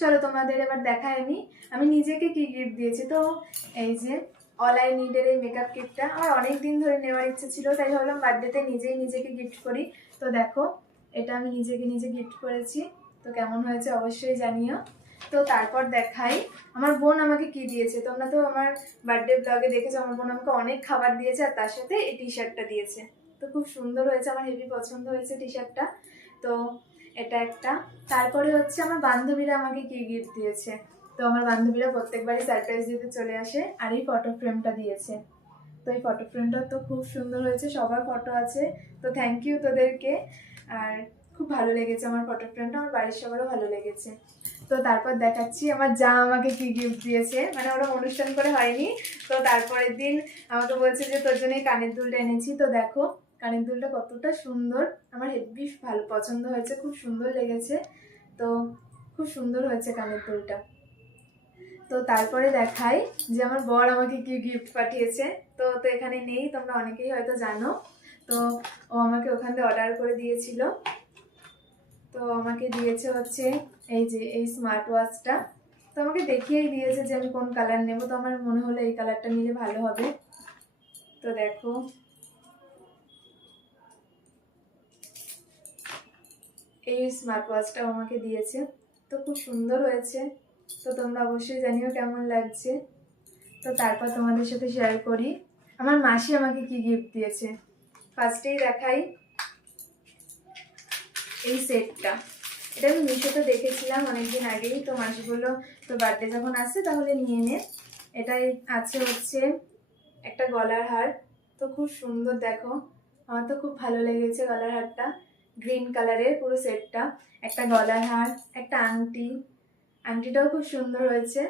চলো তোমাদের এবার দেখাই আমি আমি নিজেকে কি গিফট দিয়েছি। তো এই যে অল আই নিডের এই মেকআপ কিটটা আমার অনেক দিন ধরে নেওয়ার ইচ্ছে ছিল, তাই ভাবলাম বার্থডেতে নিজেই নিজেকে গিফট করি। তো দেখো, এটা আমি নিজেকে নিজে গিফট করেছি। তো কেমন হয়েছে অবশ্যই জানিও। তো তারপর দেখাই আমার বোন আমাকে কি দিয়েছে। তোমরা তো আমার বার্থডে ব্লগে দেখেছো আমার বোন আমাকে অনেক খাবার দিয়েছে, আর তার সাথে এই টি শার্টটা দিয়েছে। তো খুব সুন্দর হয়েছে, আমার হেভি পছন্দ হয়েছে টি শার্টটা। তো এটা একটা। তারপরে হচ্ছে আমার বান্ধবীরা আমাকে কি গিফট দিয়েছে। তো আমার বান্ধবীরা প্রত্যেকবারই সারপ্রাইজ দিতে চলে আসে, আর এই ফটো ফ্রেমটা দিয়েছে। তো এই ফটো ফ্রেমটা তো খুব সুন্দর হয়েছে, সবার ফটো আছে। তো থ্যাংক ইউ তোদেরকে। আর খুব ভালো লেগেছে আমার ফটো ফ্রেমটা, আমার বাড়ির সবারও ভালো লেগেছে। তো তারপর দেখাচ্ছি আমার যা আমাকে কি গিফট দিয়েছে। মানে ওরা অনুষ্ঠান করে হয়নি, তো তারপরের দিন আমাকে বলছে যে তোর জন্য এই কানের দুলটা এনেছি। তো দেখো কানের দুলটা কতটা সুন্দর, আমার হেভি ভালো পছন্দ হয়েছে, খুব সুন্দর লেগেছে। তো খুব সুন্দর হয়েছে কানের দুলটা। তো তারপরে দেখাই যে আমার বর আমাকে কি গিফট পাঠিয়েছে। তো তো এখানে নেই, তোমরা অনেকেই হয়তো জানো। তো ও আমাকে ওখান থেকে অর্ডার করে দিয়েছিল। তো আমাকে দিয়েছে হচ্ছে এই যে এই স্মার্ট ওয়াচটা। তো আমাকে দেখিয়েই দিয়েছে যে আমি কোন কালার নেব। তো আমার মনে হলো এই কালারটা নিলে ভালো হবে। তো দেখো এই স্মার্ট ওয়াচটাও আমাকে দিয়েছে। তো খুব সুন্দর হয়েছে। তো তোমরা অবশ্যই জানিও কেমন লাগছে। তো তারপর তোমাদের সাথে শেয়ার করি আমার মাসি আমাকে কি গিফট দিয়েছে। ফার্স্টেই দেখাই এই সেটটা। এটা আমি মিশোতে দেখেছিলাম অনেকদিন আগেই। তো মাসি বললো তো বার্থডে যখন আসছে তাহলে নিয়ে নে। এটাই আছে হচ্ছে একটা গলার হার। তো খুব সুন্দর, দেখো আমার তো খুব ভালো লেগেছে গলার হারটা। গ্রিন কালারের পুরো সেটটা, একটা গলার হার, একটা আংটি। আংটিটাও খুব সুন্দর হয়েছে।